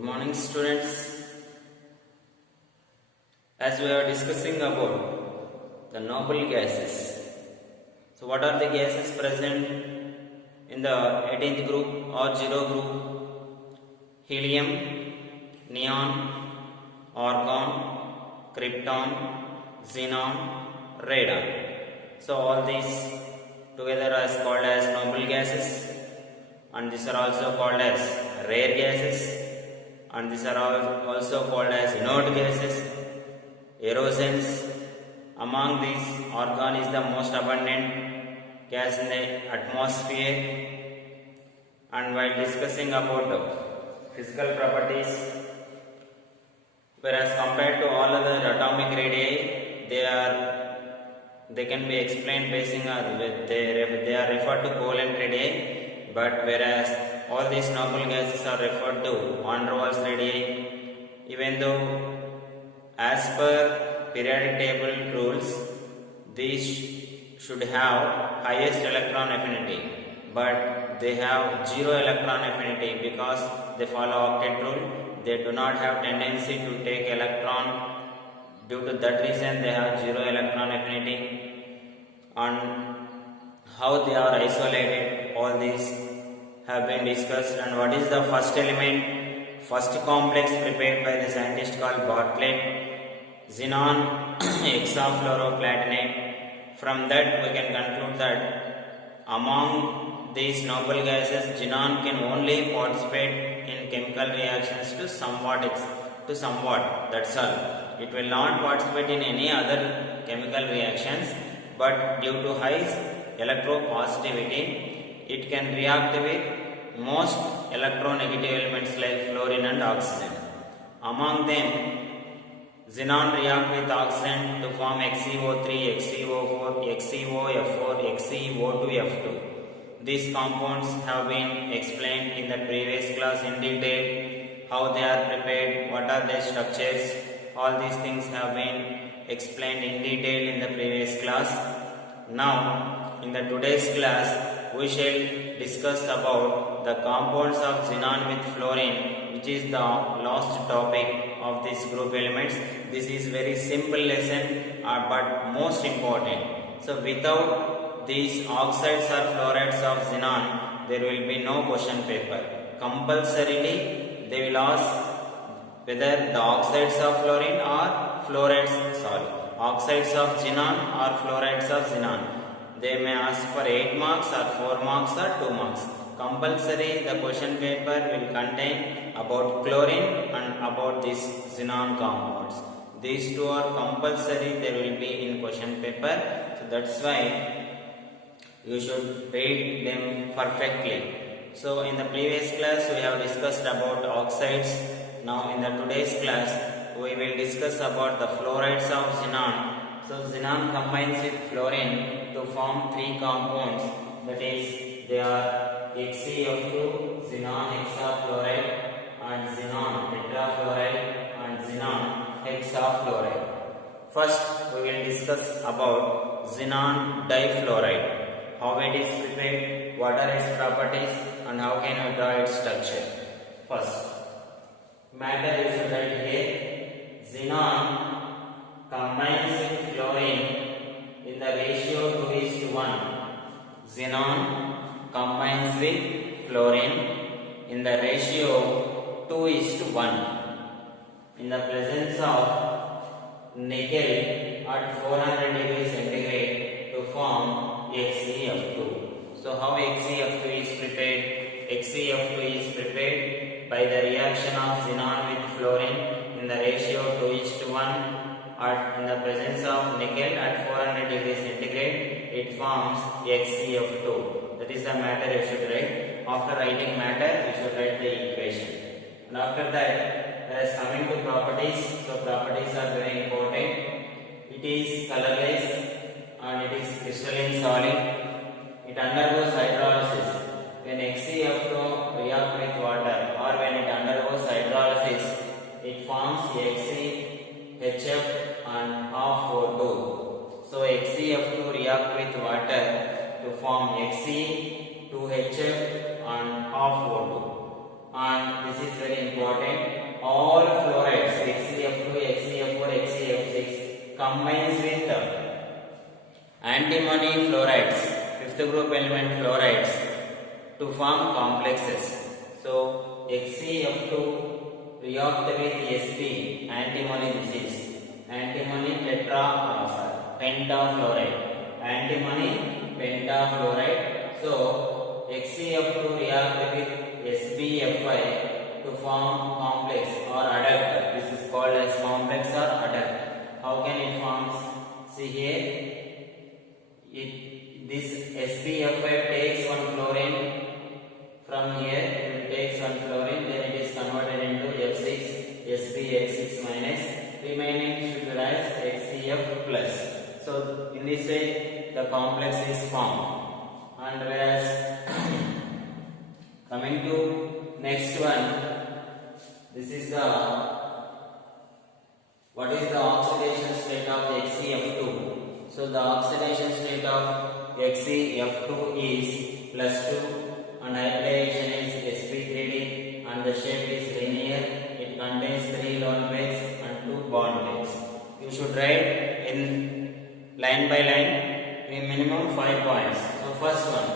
Good morning, students. As we are discussing about the noble gases, so what are the gases present in the 18th group or 0 group? Helium, neon, argon, krypton, xenon, radon. So all these together are called as noble gases, and these are also called as rare gases, and these are also called as inert gases, aerosols. Among these, argon is the most abundant gas in the atmosphere. And while discussing about the physical properties, whereas compared to all other atomic radii, they can be explained basing on they are referred to covalent radii, but whereas all these noble gases are referred to van der Waals radii, even though as per periodic table rules these should have highest electron affinity, but they have zero electron affinity because they follow octet rule. They do not have tendency to take electron. Due to that reason they have zero electron affinity. And how they are isolated, all these have been discussed. And what is the first element, first complex prepared by the scientist called Bartlett? Xenon hexafluoroplatinate. From that we can conclude that among these noble gases, xenon can only participate in chemical reactions to somewhat, that's all. It will not participate in any other chemical reactions, but due to high electropositivity, it can react with most electronegative elements like fluorine and oxygen. Among them, xenon react with oxygen to form XeO3, XeO4, XeOF4, XeO2F2. These compounds have been explained in the previous class in detail, how they are prepared, what are their structures. All these things have been explained in detail in the previous class. Now, in the today's class, we shall discuss about the compounds of xenon with fluorine, which is the last topic of this group elements. This is very simple lesson, but most important. So, without these oxides or fluorides of xenon, there will be no question paper. Compulsorily, they will ask whether the oxides of fluorine or oxides of xenon or fluorides of xenon. They may ask for 8 marks or 4 marks or 2 marks. Compulsory, the question paper will contain about chlorine and about these xenon compounds. These two are compulsory, they will be in question paper. So that's why you should read them perfectly. So in the previous class we have discussed about oxides. Now in the today's class we will discuss about the fluorides of xenon. So xenon combines with fluorine to form 3 compounds, that is they are XeF2, xenon hexafluoride, and xenon tetrafluoride, and xenon hexafluoride. First we will discuss about xenon difluoride, how it is prepared, what are its properties, and how can we draw its structure. First, matter is write here. Xenon combines with fluorine in the ratio 2:1. Xenon combines with fluorine in the ratio 2:1 in the presence of nickel at 400 degrees centigrade to form XeF2. So how XeF2 is prepared? XeF2 is prepared by the reaction of xenon with fluorine in the ratio 2:1 in the presence of nickel at 400 degrees centigrade. It forms XeF2. That is the matter you should write. After writing matter, you should write the equation. And after that, there is coming to properties. So properties are very important. It is colorless and it is crystalline solid. It undergoes hydrolysis. When XeF2 reacts with water or when it undergoes hydrolysis, it forms XeHF and half O2. So XeF2 reacts with water to form Xe2HF and half O2. and this is very important. All fluorides HCl2, HCl4, HCl6 combines with antimony fluorides, fifth group element fluorides, to form complexes. So HCl2 react with Sp, antimony, this is antimony pentafluoride, antimony pentafluoride. So HCl2 react with SbFi to form complex or adduct. This is called as complex or adduct. How can it forms? See here, this SbFi takes one fluorine from here. It takes one fluorine, then it is converted into F6, Sp(H6 minus). Remaining should be as HCl plus. So in this way, the complex is formed. And whereas coming to next one, this is the what is the oxidation state of HCl2. So the oxidation state of HCl2 is +2 and hybridization is sp3d and the shape is linear. It contains 3 lone pairs and 2 bond pairs. You should write in line by line in minimum 5 points. So first one,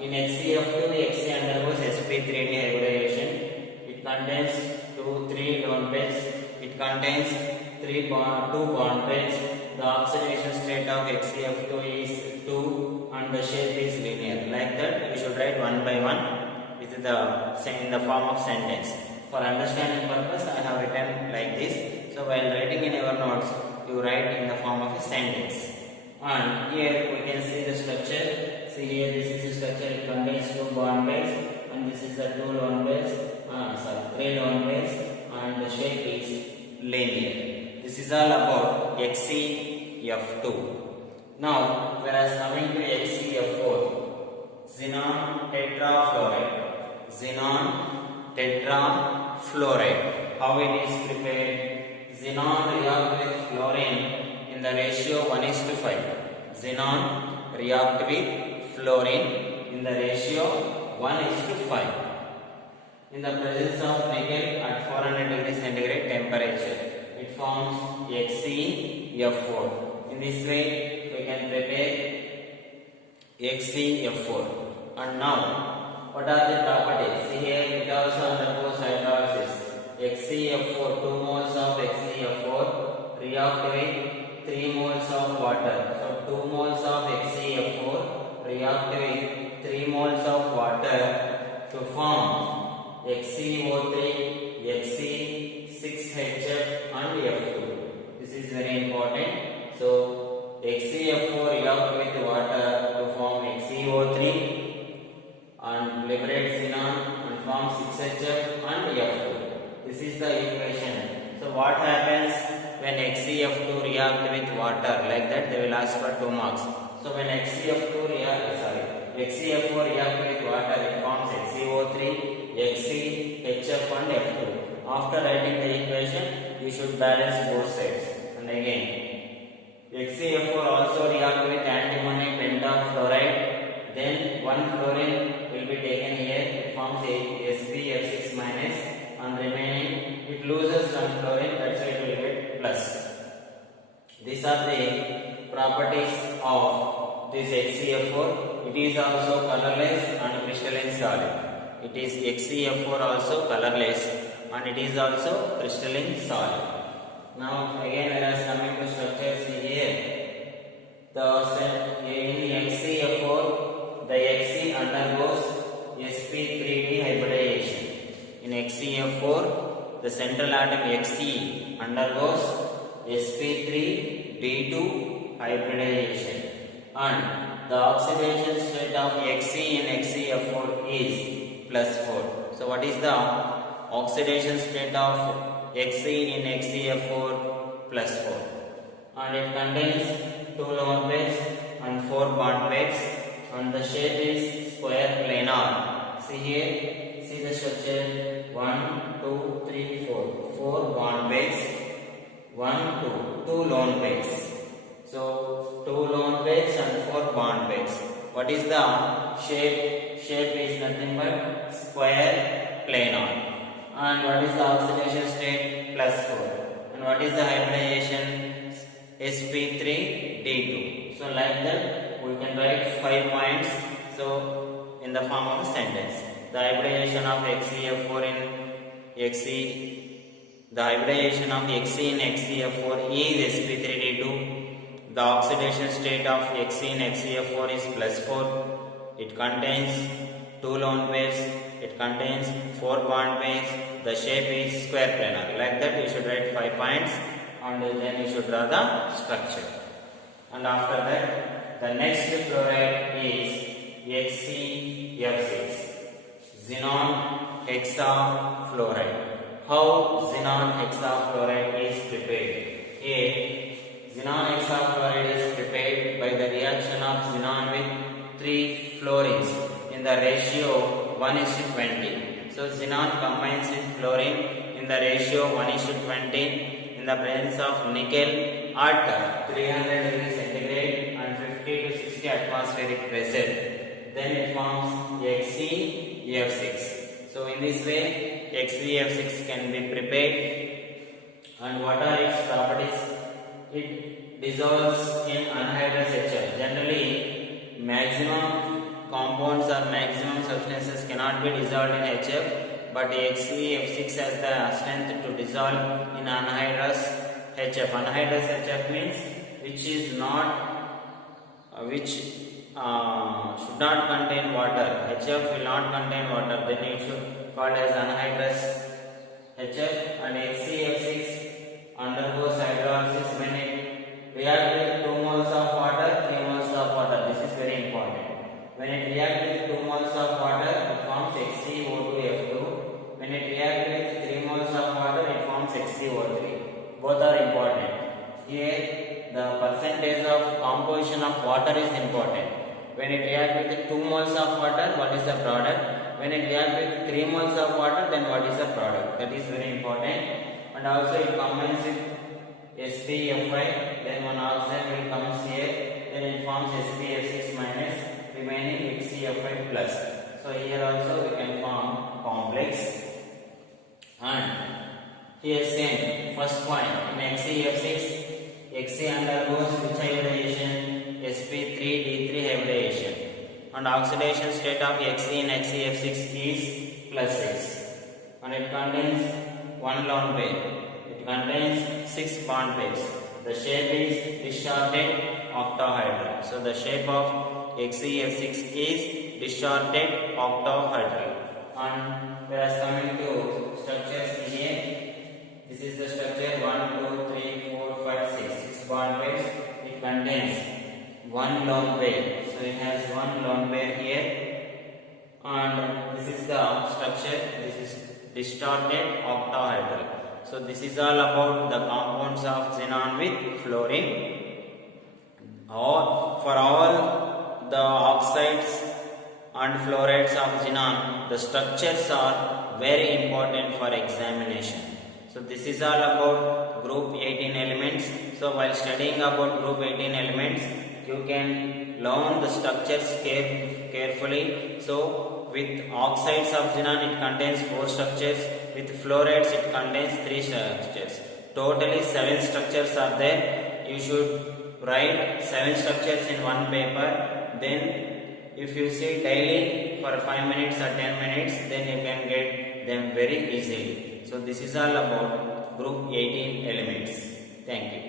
in HCl2 the Hc undergoes sp3d hybridization. It contains 3 lone pairs. It contains 2 bond pairs. The oxidation state of HCl2 is 2 and the shape is linear. Like that you should write one by one with the in the form of sentence. For understanding purpose I have written like this. So while writing in your notes you write in the form of a sentence. And here we can see the structure. See here, this is the structure. It contains 2 bond pairs and this is the 3 lone pairs and the shape is linear. This is all about HCl2. Now, whereas coming to HCl4, xenon tetrafluoride. How it is prepared? Xenon react with fluorine in the ratio 1:5. Xenon react with fluorine in the ratio 1:5. In the presence of nickel at 400 degrees centigrade temperature, it forms HCl4. In this way, we can prepare HCl4. And now, what are the properties? See here, it also undergoes hydrolysis. HCl4, 2 moles of HCl4 react with 3 moles of water. So 2 moles of HCl4 react with 3 moles of water to form HCO3, Hc6HF and F2. This is very important. So HCl4 react with water to form HCO3 and liberate xenon and form 6HF and F2. This is the equation. So what happens when HCl2 react with water? Like that they will ask for 2 marks. So when HCl4 react with water, it forms HCO3, HCHF and F2. After writing the equation, you should balance both sides. And again, HCl4 also react with antimony pentafluoride. Then one fluorine will be taken here. It forms SbF6 minus, and remaining it loses one fluorine. That's why it will get plus. These are the properties of this HCl4. It is also colorless and crystalline solid. It is HCl4 also colorless and it is also crystalline solid. Now again, whereas coming to structure, see here, in HCl4 the Hc undergoes sp3d hybridization. In HCl4 the central atom Hc undergoes sp3d2 hybridization, and the oxidation state of Hc in HCl4 is +4. So what is the oxidation state of Hc in HCl4? +4. And it contains 2 lone pairs and 4 bond pairs, and the shape is square planar. See here, see the structure. 1, 2, 3, 4. 4 bond pairs, 1, 2 lone pairs. So 2 lone pairs and 4 bond pairs. What is the shape? Shape is nothing but square planar. And what is the oxidation state? +4. And what is the hybridization? sp3d2. So like that we can write 5 points so in the form of a sentence. The hybridization of XeF4 in Xe, the hybridization of Xe in XeF4 is sp3d2. The oxidation state of Xe in XeF4 is +4. It contains 2 lone pairs. It contains 4 bond pairs. The shape is square planar. Like that you should write 5 points and then you should draw the structure. And after that the next fluoride is XeF6, xenon hexafluoride. How xenon hexafluoride is prepared? Here xenon hexafluoride is prepared by the reaction of xenon with 3 fluorines in the ratio 1:20. So xenon combines with fluorine in the ratio 1:20 in the presence of nickel at 300 degrees centigrade and 50 to 60 atmospheric pressure. Then it forms XeF6. So in this way XeF6 can be prepared. And what are its properties? It dissolves in anhydrous HF. Generally maximum compounds or maximum substances cannot be dissolved in HF, but XeF6 has the strength to dissolve in anhydrous HF. Anhydrous HF means which should not contain water. HF will not contain water, then it should called as anhydrous HF. And XeF6 undergoes hydrolysis when it reacts with 2 moles of water, 3 moles of water. This is very important. When it reacts with 2 moles of water, it forms XeO2F2. When it reacts with 3 moles of water, it forms XeO3. Both are important. Here, the percentage of composition of water is important. When it reacts with 2 moles of water, what is the product? When it reacts with 3 moles of water, then what is the product? That is very important. And also it combines with SpF5, then one oxide will come here, then it forms SpF6 minus remaining XeF5 plus. So here also we can form complex. And here same first point in XeF6, Xe undergoes which hybridization? sp3d3 hybridization. And oxidation state of Xe in XeF6 is +6. And it contains 1 lone pair. It contains 6 bond pairs. The shape is discharted octahedral. So the shape of XeF6 is discharted octahedral. And whereas coming to structures here, this is the structure 1, 2, 3, 4, 5, 6. 6 bond pairs. It contains 1 lone pair. So it has 1 lone pair here. And this is the structure. This is distorted octahedral. So this is all about the compounds of xenon with fluorine. For all the oxides and fluorides of xenon, the structures are very important for examination. So this is all about group 18 elements. So while studying about group 18 elements, you can learn the structures carefully. So with oxides of xenon, it contains 4 structures. With fluorides, it contains 3 structures. Totally 7 structures are there. You should write 7 structures in one paper. Then if you see daily for 5 minutes or 10 minutes, then you can get them very easily. So this is all about group 18 elements. Thank you.